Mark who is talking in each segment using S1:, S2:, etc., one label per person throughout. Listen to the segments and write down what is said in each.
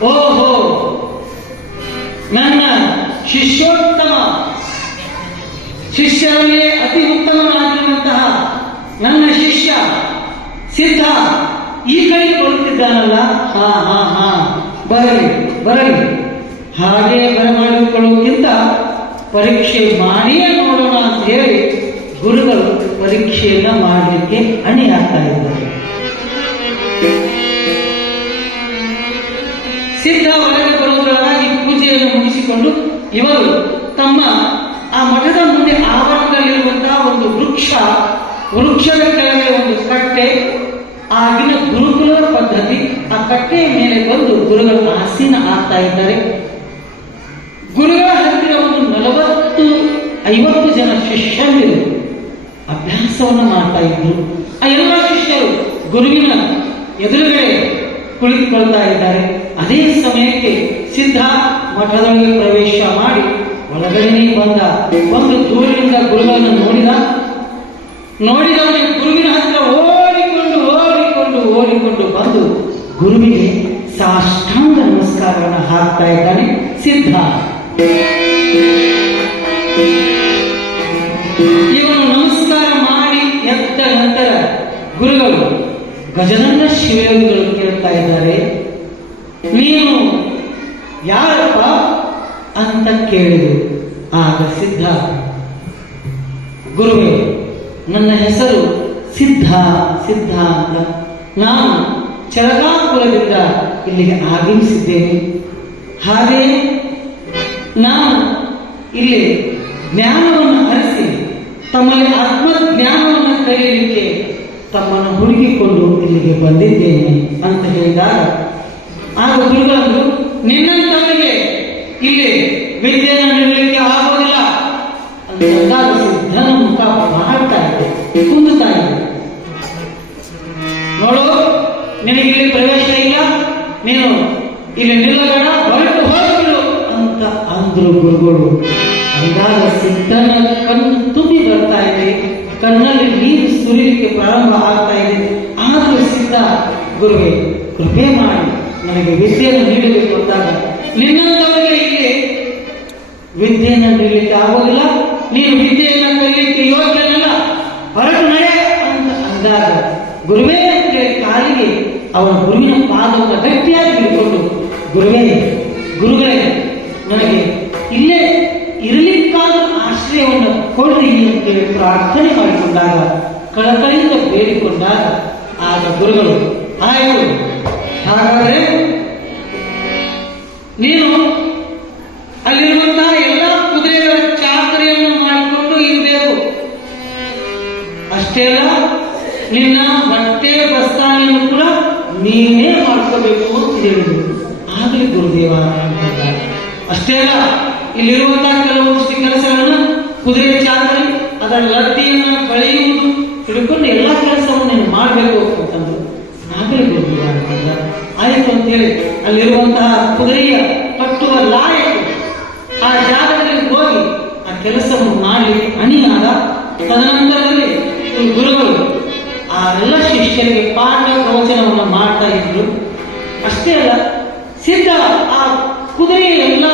S1: ಓಹೋ ಕಟ್ಟೆಯ ಮೇಲೆ ಬಂದು ಗುರುಗಳು ಆಸೀನ ಆಗ್ತಾ ಇದ್ದಾರೆ. ಗುರುಗಳ ಹತ್ತಿರ ಒಂದು ನಲವತ್ತು, ಐವತ್ತು ಜನ ಶಿಷ್ಯರು ಅಭ್ಯಾಸವನ್ನು ಮಾಡ್ತಾ ಇದ್ರು. ಆ ಎಲ್ಲ ಶಿಷ್ಯರು ಗುರುವಿನ ಎದುರುಗಡೆ ಕುಳಿತುಕೊಳ್ತಾ ಇದ್ದಾರೆ. ಅದೇ ಸಮಯಕ್ಕೆ ಸಿದ್ಧ ಮಠದೊಳಗೆ ಪ್ರವೇಶ ಮಾಡಿ ಒಳಗಡೆ ಬಂದ ಒಂದು ದೂರದಿಂದ ಗುರುಗಳನ್ನು ನೋಡಿದ. ನೋಡಿದವನಿಗೆ ಗುರುವಿನ ಹತ್ತಿರ ಓಡಿಕೊಂಡು ಓಡಿಕೊಂಡು ಓಡಿಕೊಂಡು ಬಂದು ಗುರುವಿಗೆ ಸಾಷ್ಟಾಂಗ ನಮಸ್ಕಾರವನ್ನು ಹಾಕ್ತಾ ಇದ್ದಾನೆ ಸಿದ್ಧ. ಇವನು ನಮಸ್ಕಾರ ಮಾಡಿ ಎದ್ದ ನಂತರ ಗುರುಗಳು ಗಜನಂದ ಶಿವಯೋಗಿಗಳು ಕೇಳ್ತಾ ಇದ್ದಾರೆ, ನೀನು ಯಾರಪ್ಪ ಅಂತ ಕೇಳಿದರು ಆಗ ಸಿದ್ಧ. ಗುರುವೇ, ನನ್ನ ಹೆಸರು ಸಿದ್ಧ ಸಿದ್ಧ ಅಂತ. ನಾನು ಚರಗಾಪುರದಿಂದ ಇಲ್ಲಿಗೆ ಆಗಮಿಸಿದ್ದೇನೆ. ಹಾಗೆಯೇ ನಾನು ಇಲ್ಲಿ ಜ್ಞಾನವನ್ನು ಹರಿಸಿ ತಮ್ಮಲ್ಲಿ ಆತ್ಮಜ್ಞಾನವನ್ನು ಕಲಿಯಲಿಕ್ಕೆ ತಮ್ಮನ್ನು ಹುಡುಕಿಕೊಂಡು ಇಲ್ಲಿಗೆ ಬಂದಿದ್ದೇನೆ ಅಂತ ಹೇಳಿದಾಗ, ಆಗ ಗುರುಗಳಂದ್ರು ನಿನ್ನಂತವರಿಗೆ ಇಲ್ಲಿ ವಿದ್ಯೆಯನ್ನು ನೀಡಲಿಕ್ಕೆ ಆಗೋದಿಲ್ಲ ಅಂತ ಸಿದ್ಧನ ಮುಖ ಮಾಡ್ತಾ ಇದೆ ಕುಂದುತ್ತಾ ಇದೆ ನೀನು ಇಲ್ಲಿ ನಿಲ್ಲಬೇಡ, ಹೊರಟು ಹೋಗಿರು ಅಂತ ಅಂದ್ರು ಗುರುಗಳು. ಅಂದಾಗ ಸಿದ್ಧನ ಕಣ್ಣು ತುಂಬಿ ಬರ್ತಾ ಇದೆ. ಕಣ್ಣಲ್ಲಿ ನೀರು ಸುರಿಲಿಕ್ಕೆ ಪ್ರಾರಂಭ ಆಗ್ತಾ ಇದೆ. ಆದರೂ ಸಿದ್ಧ, ಗುರುವೆ, ಕೃಪೆ ಮಾಡಿ ನನಗೆ ವಿದ್ಯೆಯನ್ನು ನೀಡಬೇಕು ಅಂದಾಗ, ನಿನ್ನಂತವರಿಗೆ ಇಲ್ಲಿ ವಿದ್ಯೆಯನ್ನು ನೀಡಲಿಕ್ಕೆ ಆಗೋದಿಲ್ಲ. ನೀನು ವಿದ್ಯೆಯನ್ನು ಕಲಿಯಲಿಕ್ಕೆ ಯೋಗ್ಯನಲ್ಲ. ಹೊರಟು ನಡೆ ಅಂತ ಅಂದಾಗ, ಗುರುವೇ ಕಾಲಿಗೆ ಅವನ ಗುರುವಿನ ಪಾದವನ್ನು ಗಟ್ಟಿಯಾಗಿ ಹಿಡ್ಕೊಂಡು ಗುರುವೇ, ಗುರುಗಳೇ, ನನಗೆ ಇಲ್ಲೇ ಇರಲಿಕ್ಕಾದ ಆಶ್ರಯವನ್ನು ಕೊಡ್ರಿ ಅಂತೇಳಿ ಪ್ರಾರ್ಥನೆ ಮಾಡಿಕೊಂಡಾಗ, ಕಳಕಳಿಯಿಂದ ಬೇಡಿಕೊಂಡಾಗ ಆಗ ಗುರುಗಳು ಆಯ್ತು ಹಾಗಾದರೆ ನೀನು ಅಲ್ಲಿರುವಂತಹ ಎಲ್ಲ ಕುದುರೆಗಳ ಚಾಕರಿಯನ್ನು ಮಾಡಿಕೊಂಡು ಇರಬೇಕು. ಅಷ್ಟೇ ಅಲ್ಲ, ನಿನ್ನ ಬಟ್ಟೆ ಕೂಡ ನೀನೇ ಮಾಡ್ಕೋಬೇಕು ಅಂತ ಹೇಳಿದ್ರು ಆಗಲಿ ಗುರುದೇವ. ಅಷ್ಟೇ ಅಲ್ಲ ಇಲ್ಲಿರುವಂತಹ ಕೆಲವೊಂದಿಷ್ಟು ಕೆಲಸಗಳನ್ನ ಕುದುರೆ ಚಾಕರಿ ಅದರ ಲದ್ದಿಯನ್ನು ಕಳೆಯುವುದು ತಿಳ್ಕೊಂಡು ಎಲ್ಲಾ ಕೆಲಸವನ್ನು ನೀನು ಮಾಡಬೇಕು ಅಂತಂದ್ರು ಆಗಲಿ ಗುರುದೇವ ಆಯ್ತು ಅಂತೇಳಿ, ಅಲ್ಲಿರುವಂತಹ ಕುದುರೆಯ ಕಟ್ಟುವ ಲಾಯಕ್ಕೆ ಆ ಜಾಗದಲ್ಲಿ ಹೋಗಿ ಆ ಕೆಲಸವನ್ನು ಮಾಡಿ ಅಣಿಯಾದ ತದನಂತರದಲ್ಲಿ ಗುರುಗಳು ಎಲ್ಲ ಶಿಷ್ಯರಿಗೆ ಪಾಠ ಪ್ರವಚನವನ್ನು ಮಾಡ್ತಾ ಇದ್ರು. ಅಷ್ಟೇ ಅಲ್ಲ, ಸಿದ್ಧ ಆ ಕುದುರೆಯ ಎಲ್ಲ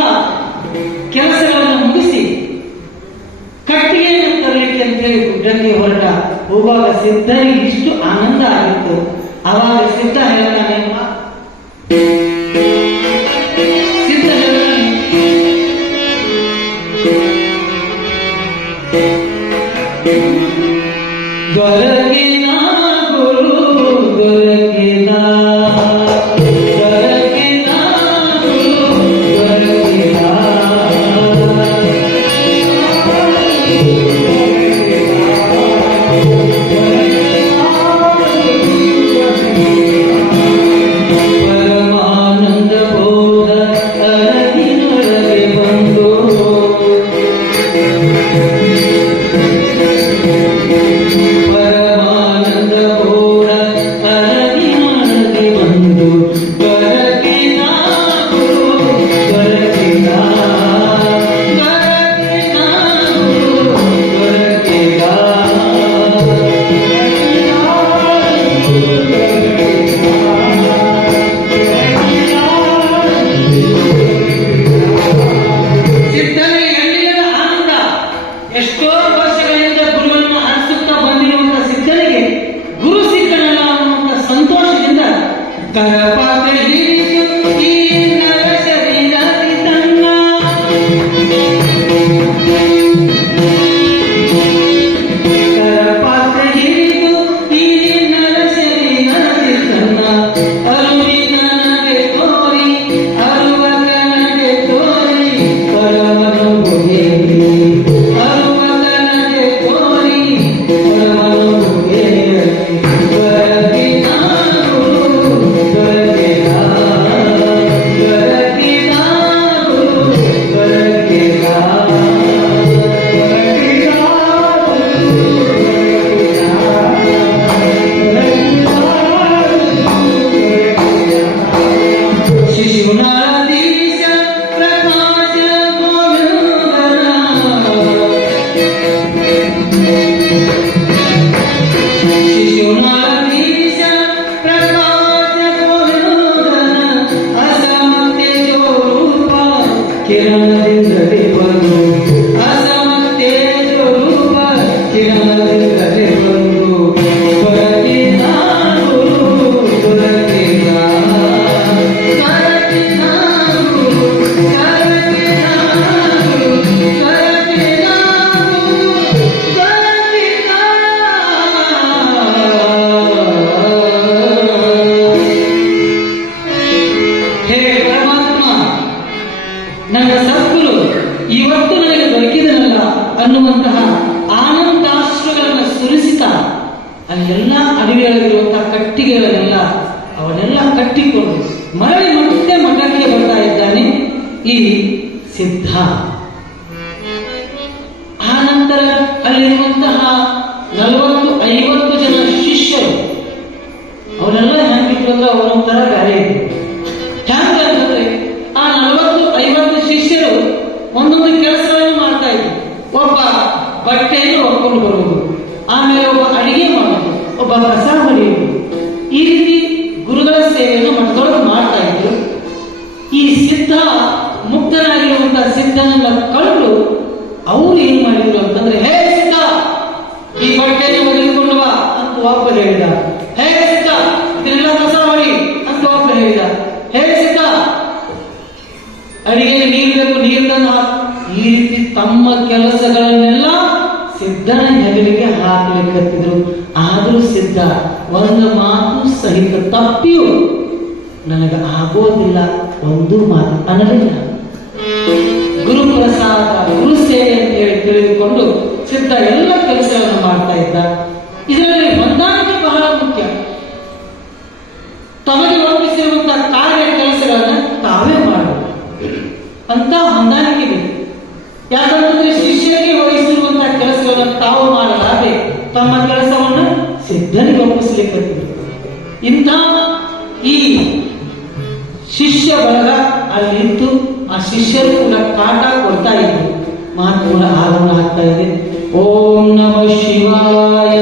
S1: ಕೆಲಸಗಳನ್ನು ಮುಗಿಸಿ ಕಟ್ಟಿಗೆಯನ್ನು ತರಲಿಕ್ಕೆ ಅಂತೇಳಿ ಗುಡ್ಡಕ್ಕೆ ಹೊರಟ ಹೋಗುವಾಗ ಸಿದ್ಧರಿಗೆ ಇಷ್ಟು ಆನಂದ ಆಗಿತ್ತು. ಅವಾಗ ಸಿದ್ಧ ಹೇಳ್ತಾನೆ ಕಟ್ಟಿಕೊಂಡು ಮರಳಿ ಮತ್ತೆ ಮಠಕ್ಕೆ ಬರ್ತಾ ಇದ್ದಾನೆ. ಈ ಸಿದ್ಧ. ಅಡಿಗೆ ನೀರು ಬೇಕು ನೀರು ತಂದು ಹಾಕು. ಈ ರೀತಿ ತಮ್ಮ ಕೆಲಸಗಳನ್ನೆಲ್ಲ ಸಿದ್ಧನ ಹೆಗಲಿಗೆ ಹಾಕಲಿಕ್ಕತ್ತಿದ್ರು ಆದರೂ ಸಿದ್ಧ, ಒಂದು ಮಾತು ಸಹಿತ ತಪ್ಪಿಯು ನನಗೆ ಆಗೋದಿಲ್ಲ, ಒಂದು ಮಾತು ಅನ್ನಲಿಲ್ಲ. ಗುರು ಪ್ರಸಾದ ಗುರು ಸೇವೆ ಅಂತ ಹೇಳಿ ತಿಳಿದುಕೊಂಡು ಸಿದ್ಧ ಎಲ್ಲ ಕೆಲಸಗಳನ್ನು ಮಾಡ್ತಾ ಇದ್ದ. ಇದರಲ್ಲಿ ಹೊಂದಾಣಿಕೆ ಬಹಳ ಮುಖ್ಯ. ತಮಗೆ ಒಪ್ಪಿಸಿರುವಂತಹ ಕಾರ್ಯ ಕೆಲಸಗಳನ್ನು ತಾವೇ ಅಂತ ಹೊಂದಾಣಿಕೆ ಯಾಕಂದ್ರೆ ಯಾಕಂತಂದ್ರೆ ಶಿಷ್ಯರಿಗೆ ವಹಿಸಿರುವಂತಹ ಕೆಲಸಗಳನ್ನು ತಾವು ಮಾಡಲಾರೆ ತಮ್ಮ ಕೆಲಸವನ್ನು ಸಿದ್ಧನಿಗೆ ಒಪ್ಪಿಸಲಿಕ್ಕೆ ಇಂಥ ಈ ಶಿಷ್ಯ ಬಳಗ ಅಲ್ಲಿ ನಿಂತು ಆ ಶಿಷ್ಯರು ಕೂಡ ಕಾಟ ಕೊಡ್ತಾ ಇದ್ರು ಮಾತು ಕೂಡ ಆಗ್ತಾ ಇದೆ. ಓಂ ನಮ ಶಿವಾಯ.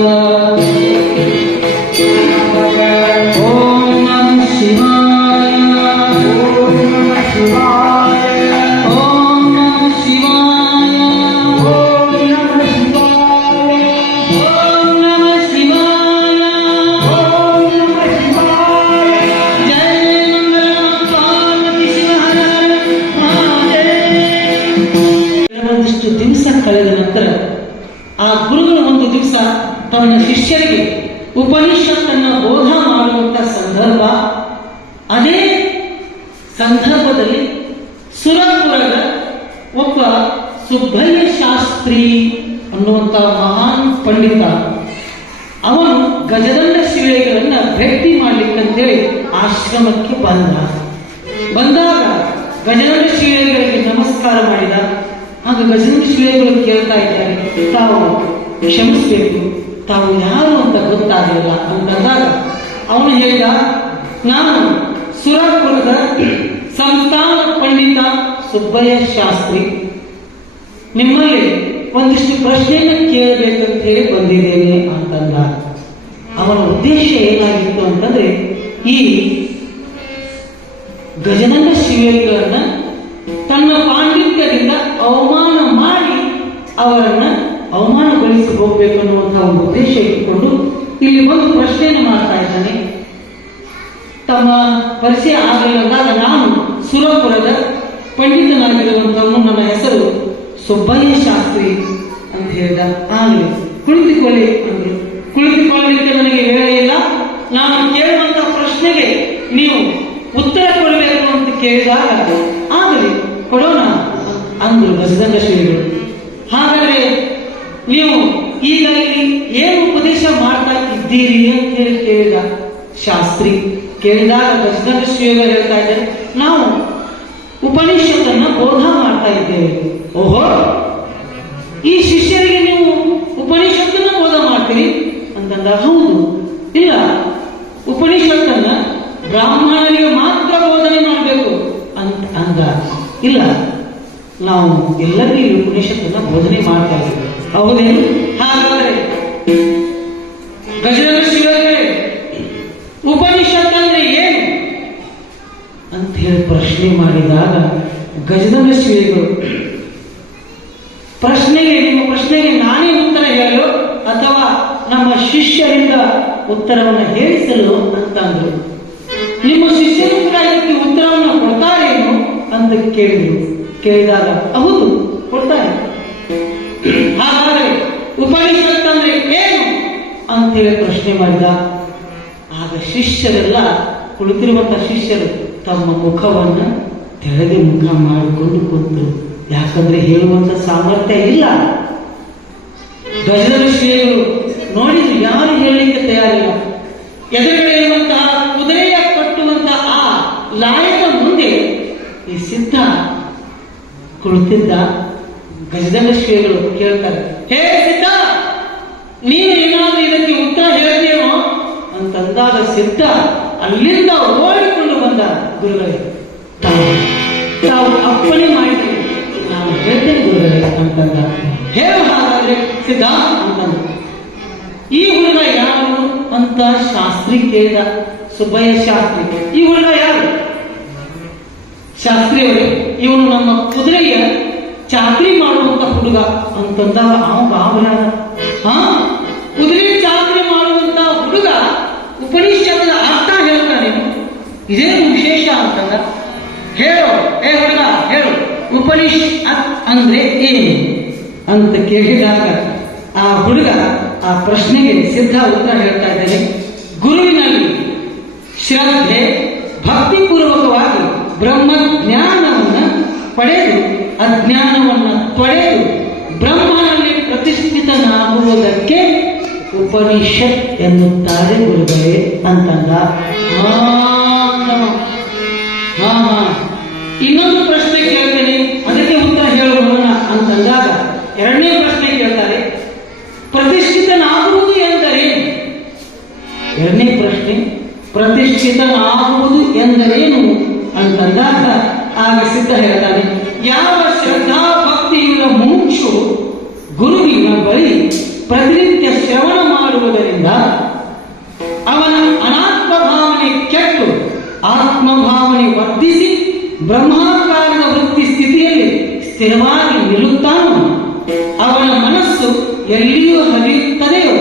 S1: ಸುಬ್ಬಯ್ಯ ಶಾಸ್ತ್ರಿ ಅನ್ನುವಂತ ಮಹಾನ್ ಪಂಡಿತ. ಅವನು ಗಜದಂಡ ಶಿಳೆಗಳನ್ನ ಭೇಟಿ ಮಾಡ್ಲಿಕ್ಕಂತೇಳಿ ಆಶ್ರಮಕ್ಕೆ ಬಂದ. ಬಂದಾಗ ಗಜದಂಡ ಶಿಳೆಗಳಿಗೆ ನಮಸ್ಕಾರ ಮಾಡಿದ. ಆಗ ಗಜದಂಡ ಶಿಳೆಗಳು ಕೇಳ್ತಾ ಇದ್ದಾರೆ, ತಾವು ಕ್ಷಮಿಸಬೇಕು, ತಾವು ಯಾರು ಅಂತ ಗೊತ್ತಾಗಲಿಲ್ಲ ಅಂತಂದಾಗ ಅವನು ಹೇಳಿದ, ನಾನು ಸುರಪುರದ ಸಂತಾನ ಪಂಡಿತ ಸುಬ್ಬಯ್ಯ ಶಾಸ್ತ್ರಿ ನಿಮ್ಮಲ್ಲಿ ಒಂದಿಷ್ಟು ಪ್ರಶ್ನೆಯನ್ನು ಕೇಳಬೇಕಂತ ಹೇಳಿ ಬಂದಿದ್ದೇನೆ ಅಂತಂದ. ಅವನ ಉದ್ದೇಶ ಏನಾಗಿತ್ತು ಅಂತಂದ್ರೆ, ಈ ಗಜನಂದ ಶಿವೆಗಳನ್ನ ತನ್ನ ಪಾಂಡಿತ್ಯದಿಂದ ಅವಮಾನ ಮಾಡಿ ಅವರನ್ನ ಅವಮಾನಗೊಳಿಸಿ ಹೋಗ್ಬೇಕು ಅನ್ನುವಂತಹ ಒಂದು ಉದ್ದೇಶ ಇಟ್ಟುಕೊಂಡು ಇಲ್ಲಿ ಒಂದು ಪ್ರಶ್ನೆಯನ್ನು ಮಾಡ್ತಾ ಇದ್ದಾನೆ. ತಮ್ಮ ಪರಿಚಯ ಆಗಲಿಲ್ಲದಾಗ ನಾನು ಸುರಪುರದ ಪಂಡಿತನಾಗಿರುವಂತವನು ನನ್ನ ಹೆಸರು ಸುಬ್ಬಯ್ಯ ಶಾಸ್ತ್ರಿ ಅಂತ ಹೇಳಿದ. ಆಗಲಿ, ಕುಳಿತುಕೊಳ್ಳಿ ಅಂದರು. ಕುಳಿತುಕೊಳ್ಳಲಿಕ್ಕೆ ನನಗೆ ವೇಳೆ ಇಲ್ಲ. ನಾನು ಕೇಳುವಂತ ಪ್ರಶ್ನೆಗೆ ನೀವು ಉತ್ತರ ಕೊಡಬೇಕು ಅಂತ ಕೇಳಿದಾಗ, ಆಗಲಿ, ಕೊಡೋಣ ಅಂದರು ಬಸದಂಗ ಶ್ರೀಗಳು. ಹಾಗಾದ್ರೆ ನೀವು ಈಗ ಇಲ್ಲಿ ಏನು ಉಪದೇಶ ಮಾಡ್ತಾ ಇದ್ದೀರಿ ಅಂತ ಹೇಳಿ ಕೇಳಿದ ಶಾಸ್ತ್ರಿ. ಕೇಳಿದಾಗ ಬಸದಂಗ ಶ್ರೀಗಳು ಹೇಳ್ತಾ ಇದ್ದಾರೆ, ನಾವು ಉಪನಿಷತ್ತನ್ನ ಬೋಧ ಮಾಡ್ತಾ ಇದ್ದೇವೆ. ಓಹೋ. ಈ ಶಿಷ್ಯರಿಗೆ ನೀವು ಉಪನಿಷತ್ತನ್ನ ಬೋಧ ಮಾಡ್ತೀರಿ? ಅಂತಂದ ಹೌದು. ಇಲ್ಲ. ಉಪನಿಷತ್ತನ್ನ ಬ್ರಾಹ್ಮಣರಿಗೆ ಮಾತ್ರ ಬೋಧನೆ ಮಾಡಬೇಕು ಅಂತ ಅಂದ. ಇಲ್ಲ. ನಾವು ಎಲ್ಲರಿಗೂ ಈ ಉಪನಿಷತ್ತನ್ನ ಬೋಧನೆ ಮಾಡ್ತಾ ಇದ್ದೇವೆ. ಹೌದೇನು? ಕೇಳಿದಾಗ, ಹೌದು, ಕೊಡ್ತಾರೆ. ಹಾಗಾದ್ರೆ ಉಪನಿಷತ್ ಅಂದ್ರೆ ಏನು ಅಂತೇಳಿ ಪ್ರಶ್ನೆ ಮಾಡಿದ. ಆಗ ಶಿಷ್ಯರೆಲ್ಲ ಕುಳಿತಿರುವಂತ ಶಿಷ್ಯರು ತಮ್ಮ ಮುಖವನ್ನ ತೆರೆದಿ ಮುಖ ಮಾಡಿಕೊಂಡು ಕೊಟ್ಟರು ಯಾಕಂದ್ರೆ ಹೇಳುವಂತ ಸಾಮರ್ಥ್ಯ ಇಲ್ಲ. ಗಜದ ಶ್ರೀಗಳು ನೋಡಿದ್ರು ಯಾರು ಹೇಳಲಿಕ್ಕೆ ತಯಾರಿಲ್ಲ. ಎದುರುಗಡೆ ಇರುವಂತಹ ಕುದುರೆಯ ಕಟ್ಟುವಂತಹ ಆ ಲಾಯಕ ಮುಂದೆ ಈ ಸಿದ್ಧ ಕುಳಿತಿದ್ದ ಗಜದಂಗ ಶ್ರೀಗಳು ಕೇಳ್ತಾರೆ, ಹೇ ಸಿದ್ಧ, ನೀನು ಏನಾದ್ರೂ ಇದಕ್ಕೆ ಉತ್ತರ ಹೇಳಿದೇನೋ ಅಂತಂದಾಗ ಸಿದ್ಧ ಅಲ್ಲಿಂದ ಓಡಿಕೊಂಡು ಬಂದ ಗುರುಗಳೇ, ತಾವು ಅಪ್ಪಣೆ ಮಾಡಿದ್ರಿ ನಾನು ಹೇಳ್ತೇನೆ ಗುರುಗಳೇ, ಅಂತಂದ. ಹೇಳ್ ಹಾಗಾದ್ರೆ ಸಿದ್ಧ, ಅಂತಂದ. ಈ ಹುಡುಗ ಯಾರು ಅಂತ ಶಾಸ್ತ್ರಿ ಕೇಳಿದ ಸುಬ್ಬಯ್ಯ ಶಾಸ್ತ್ರಿ. ಈ ಹುಡುಗ ಯಾರು? ಶಾಸ್ತ್ರಿ ಅವರೇ ಇವನು ನಮ್ಮ ಕುದುರೆಯ ಚಾಕರಿ ಮಾಡುವಂತ ಹುಡುಗ ಅಂತಂದಾಗ ಆ ಗಾಬರಿ ಆದ. ಹಾ, ಕುದುರೆ ಚಾಕ್ರಿ ಮಾಡುವಂತ ಹುಡುಗ ಉಪನಿಷತ್ತದ ಅರ್ಥ ಹೇಳ್ತಾನೆ. ಇದೇನು ವಿಶೇಷ ಅಂತಂದ? ಹೇಳು, ಏ ಹುಡುಗ, ಹೇಳು. ಉಪನಿಷ್ ಅಂದ್ರೆ ಏನು ಅಂತ ಕೇಳಿದಾಗ ಆ ಹುಡುಗ ಆ ಪ್ರಶ್ನೆಗೆ ಸಿದ್ಧ ಉತ್ತರ ಹೇಳ್ತಾ ಇದ್ದಾನೆ. ಗುರುವಿನಲ್ಲಿ ಶ್ರದ್ಧೆ ಭಕ್ತಿಪೂರ್ವಕವಾಗಿ ಬ್ರಹ್ಮಜ್ಞಾನವನ್ನ ಪಡೆದು, ಅಜ್ಞಾನವನ್ನು ತೊಳೆದು, ಬ್ರಹ್ಮನಲ್ಲಿ ಪ್ರತಿಷ್ಠಿತನಾಗುವುದಕ್ಕೆ ಉಪನಿಷತ್ ಎನ್ನುತ್ತಾರೆ ಗುರುಗಳೇ ಅಂತಂದ. ಹಾ ಹಾ ಇನ್ನೊಂದು ಪ್ರಶ್ನೆ ಕೇಳ್ತೇನೆ, ಅದಕ್ಕೆ ಉತ್ತರ ಹೇಳೋಣ ಅಂತಂದಾಗ, ಎರಡನೇ ಪ್ರಶ್ನೆ ಕೇಳ್ತಾರೆ, ಪ್ರತಿಷ್ಠಿತನಾಗುವುದು ಎಂದರೆ? ಎರಡನೇ ಪ್ರಶ್ನೆ, ಪ್ರತಿಷ್ಠಿತನಾಗುವುದು ಎಂದರೇನು ಅಂತಂದಾಗ ಆಗ ಸಿದ್ಧ ಹೇಳ್ತಾನೆ, ಯಾವ ಶ್ರದ್ಧಾ ಭಕ್ತಿಯಿಂದ ಮುಂಚು ಗುರುವಿನ ಬಳಿ ಪ್ರತಿನಿತ್ಯ ಶ್ರವಣ ಮಾಡುವುದರಿಂದ ಅವನ ಅನಾತ್ಮ ಭಾವನೆ ಕೆಟ್ಟು ಆತ್ಮಭಾವನೆ ವರ್ಧಿಸಿ ಬ್ರಹ್ಮಾಕಾರದ ವೃತ್ತಿ ಸ್ಥಿತಿಯಲ್ಲಿ ಸ್ಥಿರವಾಗಿ ನಿಲ್ಲುತ್ತಾನೋ? ಅವನ ಮನಸ್ಸು ಎಲ್ಲಿಯೂ ಹರಿಯುತ್ತದೆಯೋ?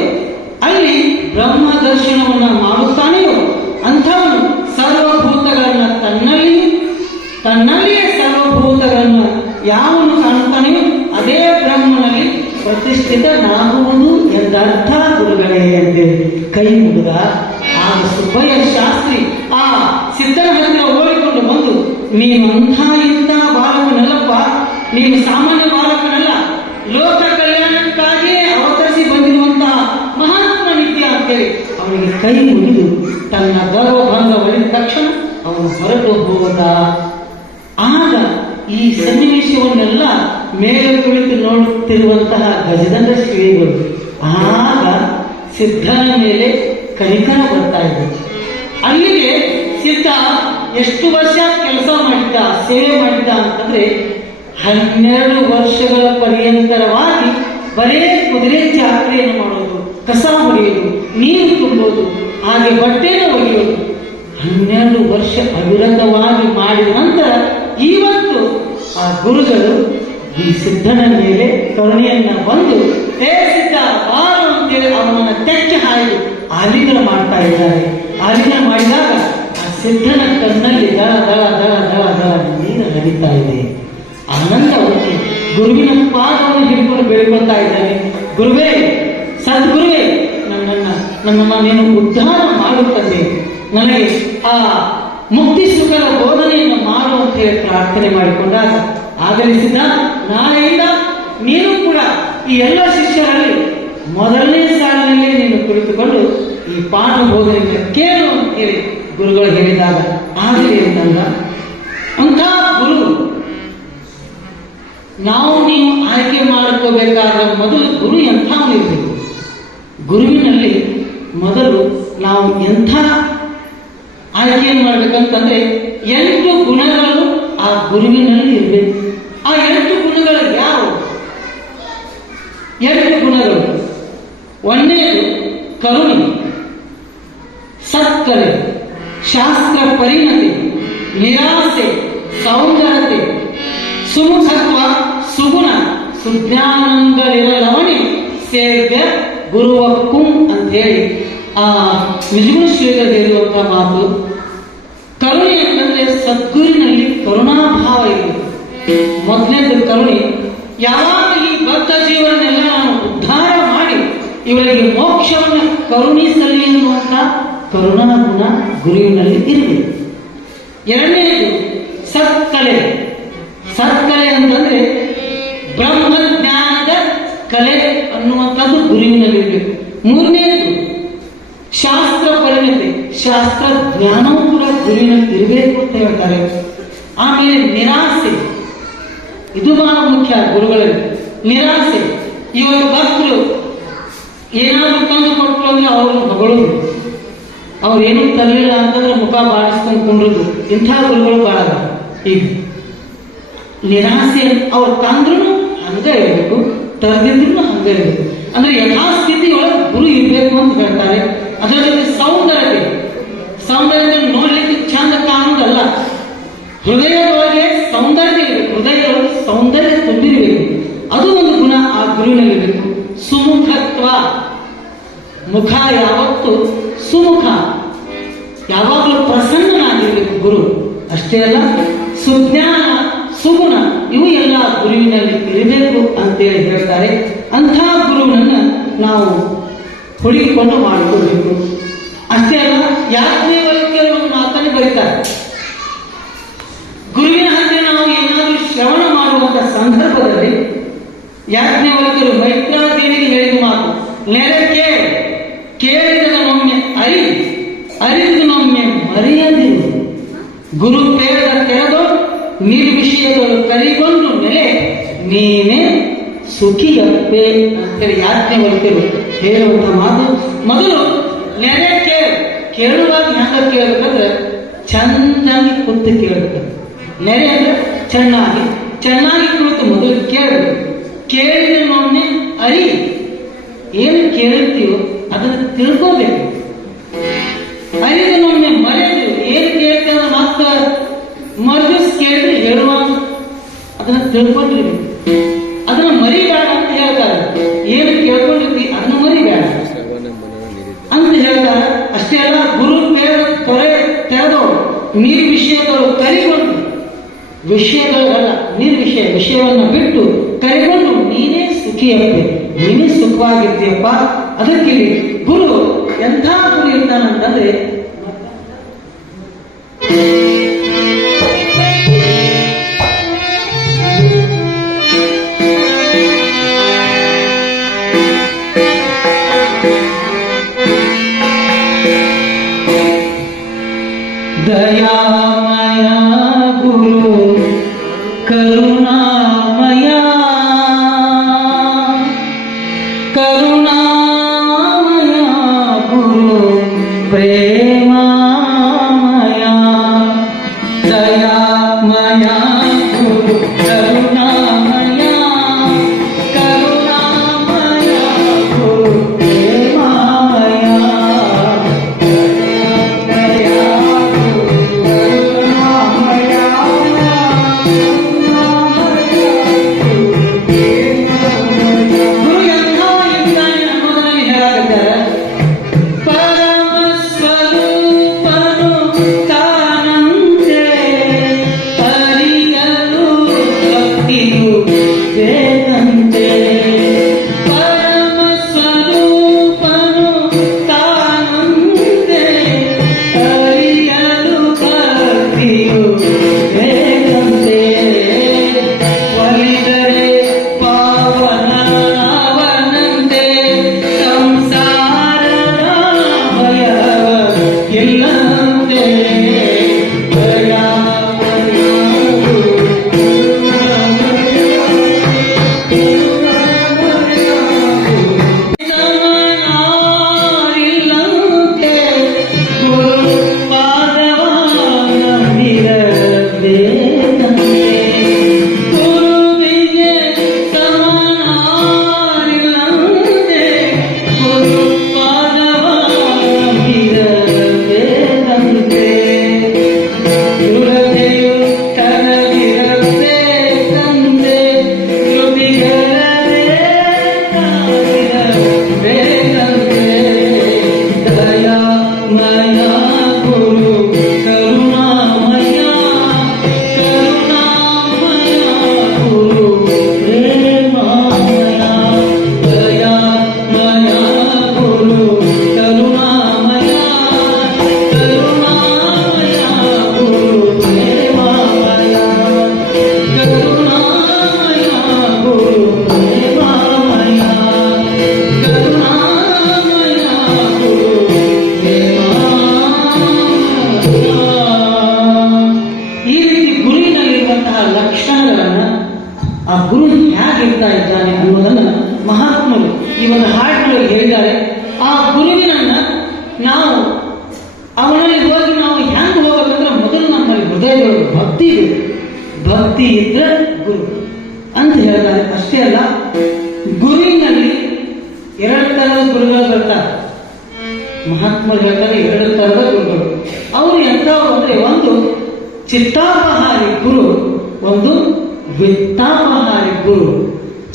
S1: ಅಲ್ಲಿ ಬ್ರಹ್ಮ ದರ್ಶನವನ್ನು ಮಾಡುತ್ತಾನೆಯೋ? ತನ್ನಲ್ಲಿಯೇ ಸರ್ವಭೂತಗಳನ್ನು ಯಾವನು ಕಾಣುತ್ತಾನೆಯೋ ಅದೇ ಬ್ರಹ್ಮನಲ್ಲಿ ಪ್ರತಿಷ್ಠಿತನಾಗುವುದು ಎಂದರ್ಥ ಗುರುಗಳೇ ಅಂತೇಳಿ ಕೈ ಮುಗಿದ ಆ ಸುಬ್ಬಯ್ಯ ಶಾಸ್ತ್ರಿ ಆ ಸಿದ್ಧನ ಹತ್ತಿರ ಓಡಿಕೊಂಡು ಬಂದು, ನೀನು ಅಂಥ ಇಂಥ ಬಾಲಕನಲ್ಲಪ್ಪ, ನೀನು ಸಾಮಾನ್ಯ ಬಾಲಕನಲ್ಲ, ಲೋಕ ಕಲ್ಯಾಣಕ್ಕಾಗಿ ಅವತರಿಸಿ ಬಂದಿರುವಂತಹ ಮಹಾತ್ಮ ನಿತ್ಯ ಅಂತೇಳಿ ಅವನಿಗೆ ಕೈ ಮುಗಿದು ತನ್ನ ಗರ್ವಭಂಗ ಒಳಿದ ತಕ್ಷಣ ಅವನು ಹೊರಟು ಹೋದ ಆಗ ಈ ಸನ್ನಿವೇಶವನ್ನೆಲ್ಲ ಮೇಲೆ ಕುಳಿತು ನೋಡುತ್ತಿರುವಂತಹ ಗಜದಂಡ ಶ್ರೀಗಳು, ಆಗ ಸಿದ್ಧನ ಮೇಲೆ ಕನಿಕರ ಬರ್ತಾ ಇದೆ ಅಲ್ಲಿಗೆ ಸಿದ್ಧ ಎಷ್ಟು ವರ್ಷ ಕೆಲಸ ಮಾಡಿದ್ದ, ಸೇವೆ ಮಾಡಿದ್ದ ಅಂತಂದ್ರೆ ಹನ್ನೆರಡು ವರ್ಷಗಳ ಪರ್ಯಂತರವಾಗಿ ಬರೇ ಕುದುರೆ ಜಾತ್ರೆಯನ್ನು ಮಾಡೋದು, ಕಸ ಹೊಡೆಯೋದು ನೀರು ತುಂಬೋದು, ಹಾಗೆ ಬಟ್ಟೆನ ಒಗೆಯೋದು. ಹನ್ನೆರಡು ವರ್ಷ ಅವಿರತವಾಗಿ ಮಾಡಿದ ನಂತರ ಇವತ್ತು ಆ ಗುರುಗಳು ಈ ಸಿದ್ಧನ ಮೇಲೆ ಕರುಣೆಯನ್ನ ಬಂದು, ಹೇ ಸಿದ್ಧ ಬಾರು ಅಂತೇಳಿ ಅವನನ್ನ ತೆಚ್ಚ ಹಾಯಿ ಆಲಿಂಗನ ಮಾಡ್ತಾ ಇದ್ದಾರೆ. ಆಲಿಂಗನ ಮಾಡಿದಾಗ ಆ ಸಿದ್ಧನ ಕಣ್ಣಲ್ಲಿ ದಳ ದಳ ದಳ ದಳ ದಳ ನೀರು ಹರಿತಾ ಇದೆ. ಆನಂದವಾಗಿ ಗುರುವಿನ ಪಾದವನ್ನು ಹಿಡ್ಕೊಂಡು ಬೆಳ್ಕೊತಾ ಇದ್ದಾನೆ. ಗುರುವೇ, ಸದ್ಗುರುವೇ, ನನ್ನನ್ನ ನನ್ನನ್ನ ನೀನು ಉದ್ಧಾರ ಮಾಡುತ್ತದೆ ನನಗೆ ಆ ಮುಕ್ತಿ ಸುಖದ ಬೋಧನೆಯನ್ನು ಮಾಡು ಅಂತ ಹೇಳಿ ಪ್ರಾರ್ಥನೆ ಮಾಡಿಕೊಂಡಾಗ ಆಗಮಿಸಿದ ನಾಳೆಯಿಂದ ನೀನು ಕೂಡ ಈ ಎಲ್ಲ ಶಿಷ್ಯರಲ್ಲಿ ಮೊದಲನೇ ಸಾಲಿನಲ್ಲಿ ನೀನು ಕುಳಿತುಕೊಂಡು ಈ ಪಾಠ ಬೋಧನೆಯಿಂದ ಕೇಳು ಅಂತ ಹೇಳಿ ಗುರುಗಳು ಹೇಳಿದಾಗ ಆಗಲಿ ಅಂತಂದ ಅಂತ ಗುರು ನಾವು ನೀವು ಆಯ್ಕೆ ಮಾಡ್ಕೋಬೇಕಾದ ಮೊದಲು ಗುರು ಎಂಥ ಇರಬೇಕು. ಗುರುವಿನಲ್ಲಿ ಮೊದಲು ನಾವು ಎಂಥ ಆಯ್ಕೆಯನ್ನು ಮಾಡ್ಬೇಕಂತಂದ್ರೆ ಎಂಟು ಗುಣಗಳು ಆ ಗುರುವಿನಲ್ಲಿ ಇರಬೇಕು. ಆ ಎಂಟು ಗುಣಗಳು ಯಾವ? ಎಂಟು ಗುಣಗಳು. ಒಂದನೇದು ಕರುಣೆ. ಸತ್ಕರೆ ಶಾಸ್ತ್ರ ಪರಿಣತಿ. ನಿರಾಸೆ. ಸೌಂದರ್ಯತೆ. ಸುಮುಖತ್ವ. ಸುಗುಣ. ಸುಜ್ಞಾನಗಳಿರಲವಣಿ ಸೇವ್ಯ ಗುರುವಕ್ಕು ಅಂತ ಹೇಳಿ ಆ ನಿಜಗುಣ ಶ್ರೀಗಳಿಗೆ ಮಾತು ಕರುಣೆ ಅಂತಂದ್ರೆ ಸದ್ಗುರಿನಲ್ಲಿ ಕರುಣಾಭಾವ ಇರುವುದು ಮೊದಲನೇದು ಕರುಣೆ ಯಾವಾಗ ಈ ಭಕ್ತ ಜೀವನನೆಲ್ಲ ನಾನು ಉದ್ಧಾರ ಮಾಡಿ ಇವರಿಗೆ ಮೋಕ್ಷವನ್ನು ಕರುಣಿಸಲಿ ಎನ್ನುವಂತ ಕರುಣಾ ಗುಣ ಗುರುವಿನಲ್ಲಿ ಇರಬೇಕು. ಎರಡನೇದು ಸತ್ಕಲೆ. ಸತ್ಕಲೆ ಅಂತಂದ್ರೆ ಬ್ರಹ್ಮಜ್ಞಾನದ ಕಲೆ ಅನ್ನುವಂಥದ್ದು ಗುರುವಿನಲ್ಲಿ ಇರಬೇಕು. ಮೂರನೇದು ಶಾಸ್ತ್ರ ಪರಿಣತಿ ಶಾಸ್ತ್ರ ಜ್ಞಾನವೂ ಕೂಡ ಗುರುವಿನಲ್ಲಿ ಇರಬೇಕು ಅಂತ ಹೇಳ್ತಾರೆ ಆಮೇಲೆ ನಿರಾಸೆ. ಇದು ಬಹಳ ಮುಖ್ಯ ಗುರುಗಳಲ್ಲಿ ನಿರಾಸೆ. ಇವಾಗ ಭಕ್ತರು ಏನಾದರೂ ತಂದು ಕೊಟ್ಟರು ಅಂದ್ರೆ ಅವ್ರನ್ನ ಹೊಗಳೋದು. ಅವ್ರು ಏನೂ ತರಲಿಲ್ಲ ಅಂತಂದ್ರೆ ಮುಖ ಬಾಡಿಸ್ಕೊಂಡು ಇಂಥ ಗುರುಗಳು ಬಹಳ ಈಗ ನಿರಾಸೆ ಅವ್ರು ತಂದ್ರು ಹಂಗೆ ಇರಬೇಕು ತರದಿದ್ರು ಹಂಗ ಇರಬೇಕು. ಅಂದ್ರೆ ಯಥಾಸ್ಥಿತಿ ಗುರು ಇರಬೇಕು ಅಂತ ಹೇಳ್ತಾರೆ. ಅದರ ಜೊತೆ ಸೌಂದರ್ಯ. ಕಾಣುವುದಲ್ಲ ಹೃದಯದೊಳಗೆ ಸೌಂದರ್ಯ ಹೃದಯದೊಳಗೆ ಸೌಂದರ್ಯ ತುಂಬಿರಬೇಕು. ಅದು ಒಂದು ಗುಣ ಆ ಗುರುವಿನಲ್ಲಿರಬೇಕು. ಸುಮುಖತ್ವ. ಮುಖ ಯಾವತ್ತು ಸುಮುಖ. ಯಾವಾಗಲೂ ಪ್ರಸನ್ನನಾಗಿರಬೇಕು ಗುರು. ಅಷ್ಟೇ ಅಲ್ಲ, ಸುಜ್ಞಾನ, ಸುಗುಣ, ಇವು ಎಲ್ಲ ಗುರುವಿನಲ್ಲಿ ಇರಬೇಕು ಅಂತೇಳಿ ಹೇಳ್ತಾರೆ. ಅಂಥ ಗುರುವನ್ನು ನಾವು ಹುಡುಕಿಕೊಂಡು ಮಾಡಿಕೊಳ್ಬೇಕು ಅಷ್ಟೇ ಅಲ್ಲ ಒಂದು ಮಾತನ್ನು ಬರೀತಾರೆ ಗುರುವಿನ ಹತ್ತಿರ ನಾವು ಏನಾದರೂ ಮಾಡುವಂತ ಸಂದರ್ಭದಲ್ಲಿ ಯಾಜ್ಞವಲ್ಕರು ಮೈತ್ರಾದೇವಿಗೆ ಹೇಳಿದ ಮಾತು? ನೆರಕ್ಕೆ ಕೇಳಿದನೊಮ್ಮೆ ಅರಿ ಅರಿದನೊಮ್ಮೆ ಮರೆಯದಿರು. ಗುರು ಪೇರದ ತೆರೆದು ನಿರ್ವಿಷಯಗಳು ಕರಿಗೊಂಡು ನೆಲೆ ನೀನೇ ಸುಖಿಯಪ್ಪೆ ಅಂತೇಳಿ ಯಾಜ್ಞವಲ್ಕರು ಹೇಳುವಂತ ಮಾತು. ಮೊದಲು ನೆರೆ ಕೇಳು ಕೇಳುವಾಗ ಹೆಂಗ ಕೇಳಬೇಕಂದ್ರೆ ಚೆನ್ನಾಗಿ ಕುತ್ತು ಕೇಳಬೇಕು. ನೆರೆ ಅಂದ್ರೆ ಚೆನ್ನಾಗಿ ಚೆನ್ನಾಗಿ ಕುಳಿತು ಮೊದಲು ಕೇಳು. ಕೇಳಿದ ಒಮ್ಮೆ ಅರಿ ಏನು ಕೇಳುತ್ತೀವೋ ಅದನ್ನು ತಿಳ್ಕೋಬೇಕು. ಅರಿದನೊಮ್ಮೆ ಮರೆತು ಏನು ಕೇಳ್ತೇವೆ ಮಾತ್ರ ಮರ್ದಿಸ್ ಕೇಳಿದ್ರೆ ಹೇಳುವ ಅದನ್ನ ತಿಳ್ಕೊಂಡಿರ್ಬೇಕು. ಅದನ್ನ ಮರಿಬೇಡ ಅಂತ ಹೇಳ್ತಾರೆ. ಏನು ಕೇಳ್ಕೊಂಡಿರ್ತಿ ಅದನ್ನ ಮರಿಬೇಡ. ಅಂತ ಹೇಳ್ತಾರೆ. ಅಷ್ಟೇ ಅಲ್ಲ, ಗುರು ತೆರೆ ತೊರೆ ತೆರೆದವರು. ನೀರ್ ವಿಷಯದವರು ಕರಿಗೊಂಡು ವಿಷಯಗಳಲ್ಲ ನೀರ್ ವಿಷಯ ವಿಷಯವನ್ನು ಬಿಟ್ಟು ಕೈಗೊಂಡು ನೀನೇ ಸುಖಿಯಪ್ಪೆ ನೀನೇ ಸುಖವಾಗಿದ್ದೀಯಪ್ಪ. ಅದಕ್ಕೆ ಗುರು ಎಂಥ ಗುರು ಇರ್ತಾನಂತಂದ್ರೆ ದಯಾಮಯ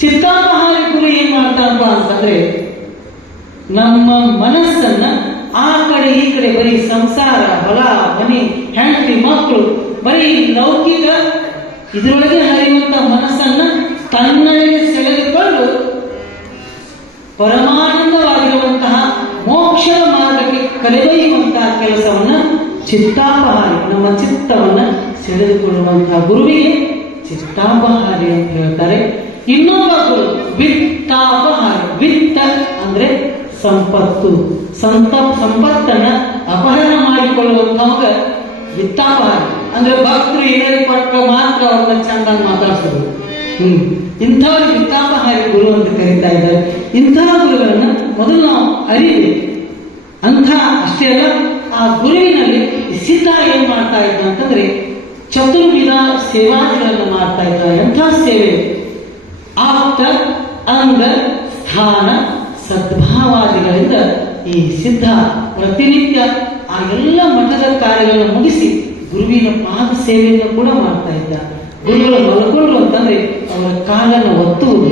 S1: ಚಿತ್ತಾಪಹಾರಿ ಗುರು ಏನ್ ಮಾಡ್ತಾರಪ್ಪ ಅಂತಂದ್ರೆ ನಮ್ಮ ಮನಸ್ಸನ್ನ ಆ ಕಡೆ ಈ ಕಡೆ ಬರೀ ಸಂಸಾರ ಬಲ ಮನೆ, ಹೆಂಡತಿ ಮಕ್ಕಳು ಬರೀ ಲೌಕಿಕ ಇದರೊಳಗೆ ಹರಿಯುವಂತ ಮನಸ್ಸನ್ನ ತನ್ನೆಡೆಗೆ ಸೆಳೆದುಕೊಂಡು ಪರಮಾನಂದವಾಗಿರುವಂತಹ ಮೋಕ್ಷದ ಮಾರ್ಗಕ್ಕೆ ಕರೆದೊಯ್ಯುವಂತಹ ಕೆಲಸವನ್ನ ಚಿತ್ತಾಪಹಾರಿ, ನಮ್ಮ ಚಿತ್ತವನ್ನ ಸೆಳೆದುಕೊಳ್ಳುವಂತಹ ಗುರುವಿಗೆ ಚಿತ್ತಾಪಹಾರಿ ಅಂತ ಹೇಳ್ತಾರೆ. ಇನ್ನೊಬ್ಬ ಗುರು ವಿತ್ತಾಪಹಾರ ವಿತ್ತ ಅಂದ್ರೆ ಸಂಪತ್ತು. ಸಂತ, ಸಂಪತ್ತನ್ನ ಅಪಹರಣ ಮಾಡಿಕೊಳ್ಳುವಂತವಾಗ ವಿತ್ತಾಪಹಾರ ಅಂದ್ರೆ ಭಕ್ತರು ಏನೇನು ಕೊಟ್ಟ ಮಾತ್ರ ಅವ್ರನ್ನ ಚಂದ ಮಾತಾಡ್ಸೋದು. ಹ್ಮ್. ಇಂಥವ್ರಿಗೆ ವಿತ್ತಾಪಹಾರಿ ಗುರು ಅಂತ ಕರೀತಾ ಇದ್ದಾರೆ. ಇಂತಹ ಗುರುಗಳನ್ನ ಮೊದಲು ನಾವು ಅರಿಬೇಕು. ಅಂಥ ಅಷ್ಟೇ ಅಲ್ಲ, ಆ ಗುರುವಿನಲ್ಲಿ ಸಿದ್ಧ ಏನ್ ಮಾಡ್ತಾ ಇದ್ದ ಅಂತಂದ್ರೆ ಚತುರ್ವಿಧ ಸೇವಾದಿಗಳನ್ನು ಮಾಡ್ತಾ ಇದ್ದ ಎಂಥ ಸೇವೆ. ಆಪ್ತ, ಅಂಗ, ಸ್ಥಾನ, ಸದ್ಭಾವಾದಿಗಳಿಂದ ಈ ಸಿದ್ಧ ಪ್ರತಿನಿತ್ಯ ಆ ಎಲ್ಲ ಮಠದ ಕಾರ್ಯಗಳನ್ನು ಮುಗಿಸಿ ಗುರುವಿನ ಪಾದ ಸೇವೆಯನ್ನು ಕೂಡ ಮಾಡ್ತಾ ಇದ್ದ. ಗುರುಗಳು ಮಲ್ಕೊಂಡ್ರು ಅಂತಂದ್ರೆ ಅವರ ಕಾಲನ್ನು ಒತ್ತುವುದು.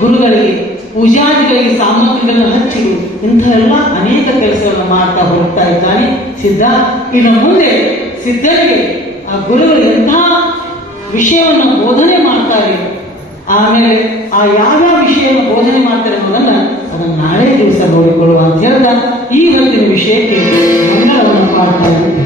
S1: ಗುರುಗಳಿಗೆ ಪೂಜಾದಿಗಳಿಗೆ ಸಾಮಗ್ರಿಗಳನ್ನು ಹಚ್ಚುವುದು ಇಂಥ ಎಲ್ಲ ಅನೇಕ ಕೆಲಸಗಳನ್ನು ಮಾಡ್ತಾ ಹೋಗ್ತಾ ಇದ್ದಾನೆ ಸಿದ್ಧ. ಇನ್ನು ಮುಂದೆ ಸಿದ್ಧರಿಗೆ ಆ ಗುರುಗಳು ಎಂಥ ವಿಷಯವನ್ನು ಬೋಧನೆ ಮಾಡ್ತಾರೆ. ಆಮೇಲೆ ಆ ಯಾವ್ಯಾವ ವಿಷಯವನ್ನು ಬೋಧನೆ ಮಾಡ್ತಾರೆ ಅನ್ನೋದನ್ನ ಅದನ್ನು ನಾಳೆ ದಿವಸ ನೋಡಿಕೊಳ್ಳುವ ಅಂತ ಹೇಳ್ತಾ ಈ ಹೊತ್ತಿನ ವಿಷಯಕ್ಕೆ ಮಂಗಳವನ್ನು ಪಾಡ್ತಾ ಇದ್ದೀನಿ